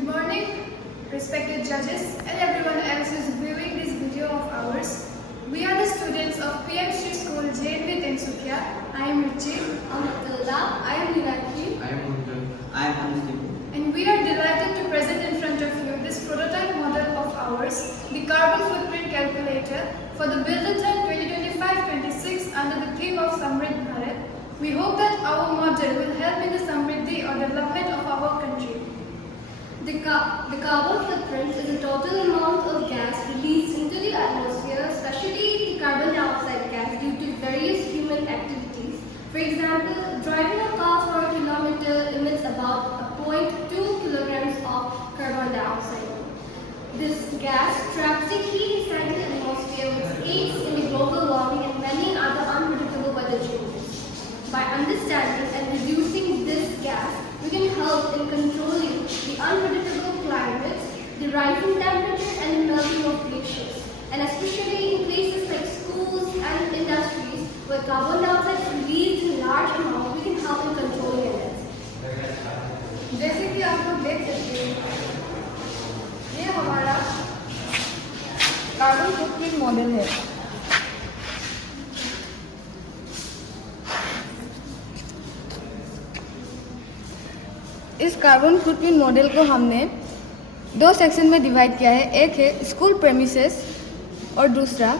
Good morning, respected judges and everyone else who is viewing this video of ours. We are the students of PM Shri School, JNV Tensukia. I am Ruchi. I am Matilda. I am Nilaki. I am Munjan. I am Anustin. And we are delighted to present in front of you this prototype model of ours, the carbon footprint calculator for the Buildathon 2025-26 under the theme of Samriddh Bharat. We hope that our model will help in the Samriddhi or development of our country. The carbon footprint is the total amount of gas released into the atmosphere, especially the carbon dioxide gas, due to various human activities. For example, driving a car for a kilometer emits about 0.2 kilograms of carbon dioxide. This gas traps the heat inside the atmosphere, which aids in the global warming and many other unpredictable weather changes. By understanding and reducing this gas, we can help in controlling the unpredictable climate, the rising temperature and the melting of glaciers. And especially in places like schools and industries where carbon dioxide is released in large amounts, we can help in controlling it. जैसे कि आप लोग देख सकते हैं, ये हमारा carbon footprint model है। इस कार्बन फुटप्रिंट मॉडल को हमने दो सेक्शन में डिवाइड किया है। एक है स्कूल प्रेमिसेस और दूसरा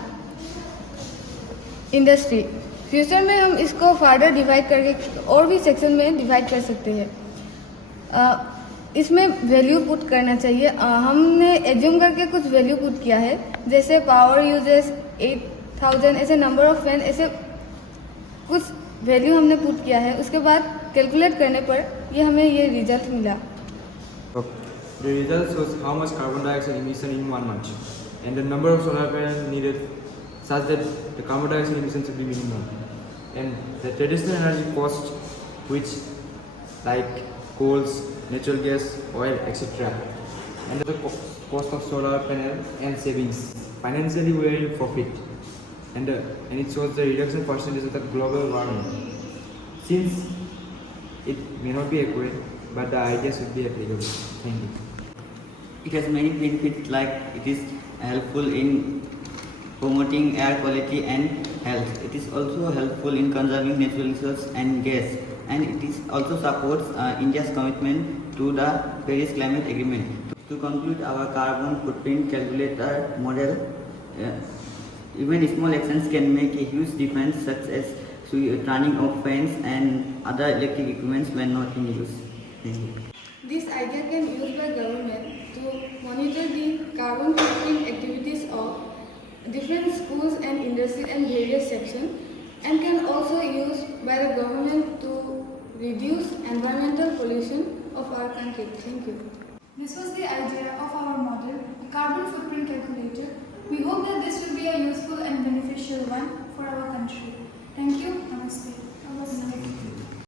इंडस्ट्री। फ्यूचर में हम इसको फर्दर डिवाइड करके और भी सेक्शन में डिवाइड कर सकते हैं। इसमें वैल्यू पुट करना चाहिए। हमने एज्यूम करके कुछ वैल्यू पुट किया है, जैसे पावर यूजेस 8000, ऐसे नंबर ऑफ फैन, ऐसे कुछ वैल्यू हमने पुट किया है। उसके बाद कैलकुलेट करने पर हमें ये रिजल्ट मिला। The result shows how much carbon dioxide emission in 1 month and the number of solar panels needed such that the carbon dioxide emission should be minimum. And the traditional energy cost, which like coals, natural gas, oil, etc. And the cost of solar panel and savings. Financially we are in profit. And it shows the reduction percentage of the global warming. Since it may not be accurate, but the idea should be applicable. Thank you. It has many benefits, like it is helpful in promoting air quality and health. It is also helpful in conserving natural resources and gas, and it is also supports India's commitment to the Paris Climate Agreement. To conclude our carbon footprint calculator model, even small actions can make a huge difference, such as turning off fans and other electric equipment when not in use. Thank you. This idea can be used by government to monitor the carbon footprint activities of different schools and industries and various sections, and can also used by the government to reduce environmental pollution of our country. Thank you. This was the idea of our model, the carbon footprint calculator. We hope that this will be a useful and beneficial one for our country.